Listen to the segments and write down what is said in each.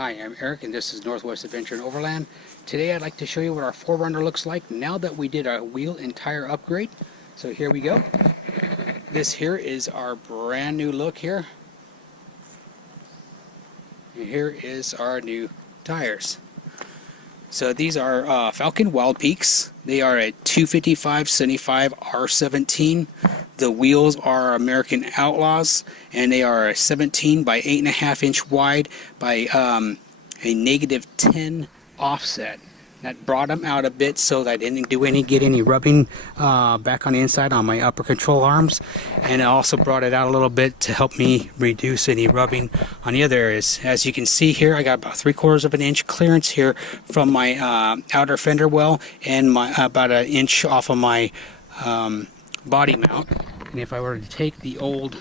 Hi, I'm Eric and this is Northwest Adventure and Overland. Today I'd like to show you what our 4runner looks like now that we did our wheel and tire upgrade. So here we go. This here is our brand new look here. And here is our new tires. So these are Falcon Wild Peaks. They are a 255/75 R17. The wheels are American Outlaws, and they are a 17 by 8.5 inch wide by a -10 offset. That brought them out a bit so that I didn't get any rubbing back on the inside on my upper control arms, and it also brought it out a little bit to help me reduce any rubbing on the other areas. As you can see here, I got about 3/4 of an inch clearance here from my outer fender well and about an inch off of my body mount. And if I were to take the old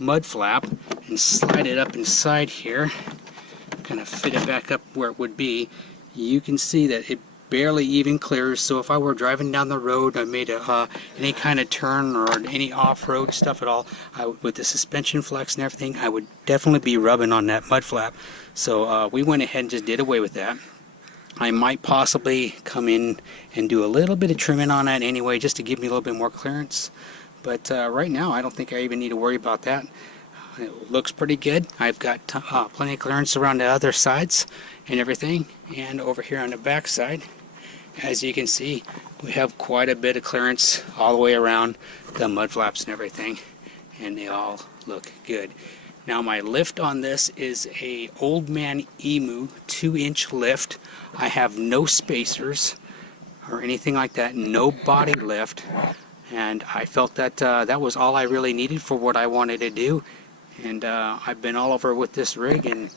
mud flap and slide it up inside here, kind of fit it back up where it would be, you can see that it barely even clears. So if I were driving down the road, I made any kind of turn or any off-road stuff at all, with the suspension flex and everything, I would definitely be rubbing on that mud flap. So we went ahead and just did away with that. I might possibly come in and do a little bit of trimming on that anyway, just to give me a little bit more clearance. But right now, I don't think I even need to worry about that. It looks pretty good. I've got plenty of clearance around the other sides and everything, and over here on the back side, as you can see, we have quite a bit of clearance all the way around the mud flaps and everything, and they all look good. Now my lift on this is a Old Man Emu 2-inch lift. I have no spacers or anything like that, no body lift, and I felt that that was all I really needed for what I wanted to do. And I've been all over with this rig, and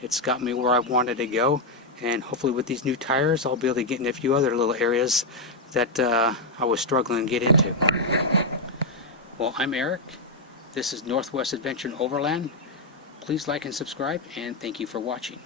it's got me where I wanted to go. And hopefully with these new tires, I'll be able to get in a few other little areas that I was struggling to get into. Well, I'm Eric. This is Northwest Adventure and Overland. Please like and subscribe, and thank you for watching.